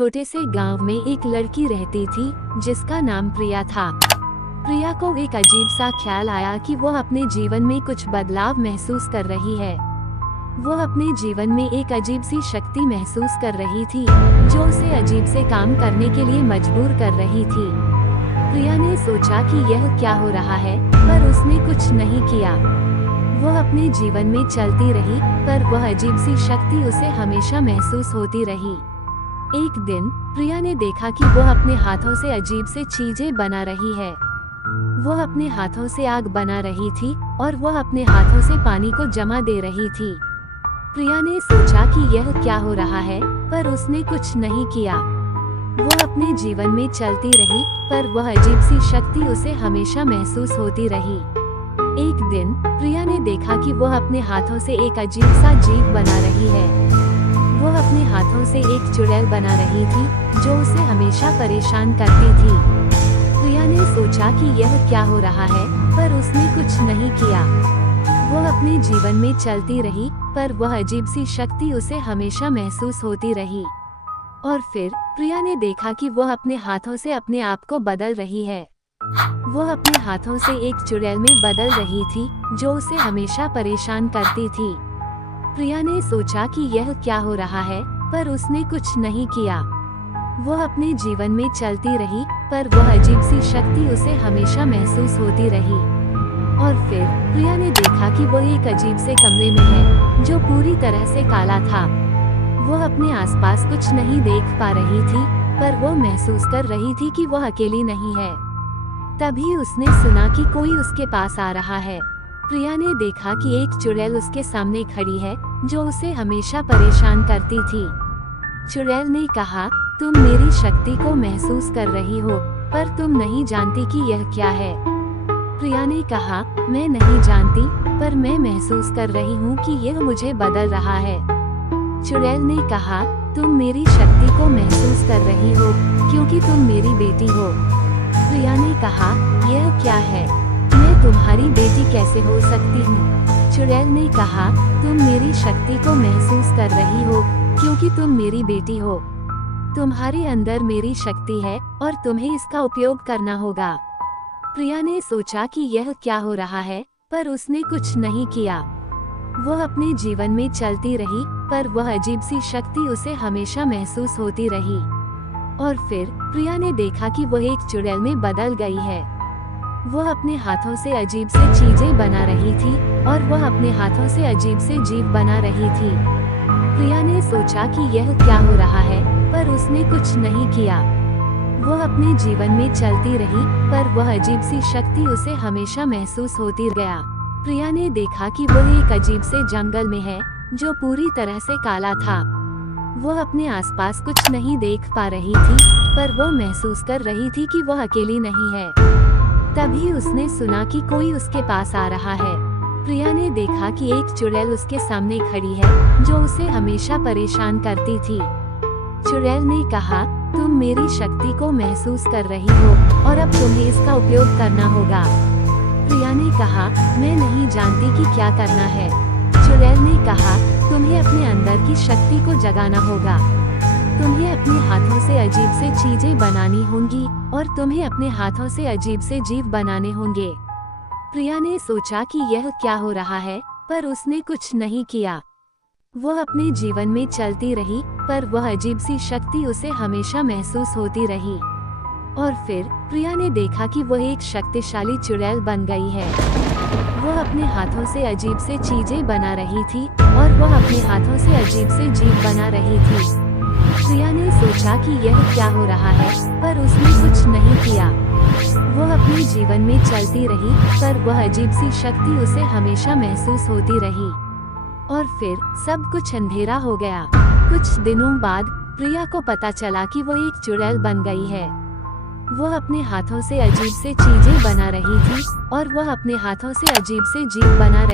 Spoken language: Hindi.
छोटे से गांव में एक लड़की रहती थी जिसका नाम प्रिया था। प्रिया को एक अजीब सा ख्याल आया कि वो अपने जीवन में कुछ बदलाव महसूस कर रही है। वो अपने जीवन में एक अजीब सी शक्ति महसूस कर रही थी जो उसे अजीब से काम करने के लिए मजबूर कर रही थी। प्रिया ने सोचा कि यह क्या हो रहा है, पर उसने कुछ नहीं किया। वो अपने जीवन में चलती रही, पर वह अजीब सी शक्ति उसे हमेशा महसूस होती रही। एक दिन प्रिया ने देखा कि वह अपने हाथों से अजीब से चीजें बना रही है। वह अपने हाथों से आग बना रही थी और वह अपने हाथों से पानी को जमा दे रही थी। प्रिया ने सोचा कि यह क्या हो रहा है, पर उसने कुछ नहीं किया। वो अपने जीवन में चलती रही, पर वह अजीब सी शक्ति उसे हमेशा महसूस होती रही। एक दिन प्रिया ने देखा कि वह अपने हाथों से एक अजीब सा जीव बना रही है। वह अपने हाथों से एक चुड़ैल बना रही थी जो उसे हमेशा परेशान करती थी। प्रिया ने सोचा कि यह क्या हो रहा है, पर उसने कुछ नहीं किया। वह अपने जीवन में चलती रही, पर वह अजीब सी शक्ति उसे हमेशा महसूस होती रही। और फिर प्रिया ने देखा कि वह अपने हाथों से अपने आप को बदल रही है। वह अपने हाथों से एक चुड़ैल में बदल रही थी जो उसे हमेशा परेशान करती थी। प्रिया ने सोचा कि यह क्या हो रहा है, पर उसने कुछ नहीं किया। वह अपने जीवन में चलती रही, पर वह अजीब सी शक्ति उसे हमेशा महसूस होती रही। और फिर प्रिया ने देखा कि वह एक अजीब से कमरे में है जो पूरी तरह से काला था। वह अपने आसपास कुछ नहीं देख पा रही थी, पर वो महसूस कर रही थी कि वह अकेली नहीं है। तभी उसने सुना कि कोई उसके पास आ रहा है। प्रिया ने देखा कि एक चुड़ैल उसके सामने खड़ी है जो उसे हमेशा परेशान करती थी। चुड़ैल ने कहा, तुम मेरी शक्ति को महसूस कर रही हो, पर तुम नहीं जानती कि यह क्या है। प्रिया ने कहा, मैं नहीं जानती, पर मैं महसूस कर रही हूँ कि यह मुझे बदल रहा है। चुड़ैल ने कहा, तुम मेरी शक्ति को महसूस कर रही हो क्योंकि तुम मेरी बेटी हो। प्रिया ने कहा, यह क्या है? मैं तुम्हारी बेटी कैसे हो सकती हूँ? चुड़ैल ने कहा, तुम मेरी शक्ति को महसूस कर रही हो क्योंकि तुम मेरी बेटी हो। तुम्हारे अंदर मेरी शक्ति है और तुम्हें इसका उपयोग करना होगा। प्रिया ने सोचा कि यह क्या हो रहा है, पर उसने कुछ नहीं किया। वह अपने जीवन में चलती रही, पर वह अजीब सी शक्ति उसे हमेशा महसूस होती रही। और फिर प्रिया ने देखा कि वह एक चुड़ैल में बदल गई है। वह अपने हाथों से अजीब से चीजें बना रही थी और वह अपने हाथों से अजीब से जीव बना रही थी। प्रिया ने सोचा कि यह क्या हो रहा है, पर उसने कुछ नहीं किया। वह अपने जीवन में चलती रही, पर वह अजीब सी शक्ति उसे हमेशा महसूस होती गया। प्रिया ने देखा कि वह एक अजीब से जंगल में है जो पूरी तरह से काला था। वह अपने आसपास कुछ नहीं देख पा रही थी, पर वो महसूस कर रही थी कि वह अकेली नहीं है। तभी उसने सुना कि कोई उसके पास आ रहा है। प्रिया ने देखा कि एक चुड़ैल उसके सामने खड़ी है जो उसे हमेशा परेशान करती थी। चुड़ैल ने कहा, तुम मेरी शक्ति को महसूस कर रही हो और अब तुम्हें इसका उपयोग करना होगा। प्रिया ने कहा, मैं नहीं जानती कि क्या करना है। चुड़ैल ने कहा, तुम्हें अपने अंदर की शक्ति को जगाना होगा। तुम्हें अपने हाथों से अजीब से चीजें बनानी होंगी और तुम्हें अपने हाथों से अजीब से जीव बनाने होंगे। प्रिया ने सोचा कि यह क्या हो रहा है, पर उसने कुछ नहीं किया। वह अपने जीवन में चलती रही, पर वह अजीब सी शक्ति उसे हमेशा महसूस होती रही। और फिर प्रिया ने देखा कि वह एक शक्तिशाली चुड़ैल बन गई है। वह अपने हाथों से अजीब से चीजें बना रही थी और वह अपने हाथों से अजीब से जीव बना रही थी। प्रिया ने सोचा कि यह क्या हो रहा है, पर उसने कुछ नहीं किया। वह अपने जीवन में चलती रही, पर वह अजीब सी शक्ति उसे हमेशा महसूस होती रही। और फिर सब कुछ अंधेरा हो गया। कुछ दिनों बाद प्रिया को पता चला कि वो एक चुड़ैल बन गई है। वह अपने हाथों से अजीब से चीजें बना रही थी और वह अपने हाथों से अजीब से जीव बना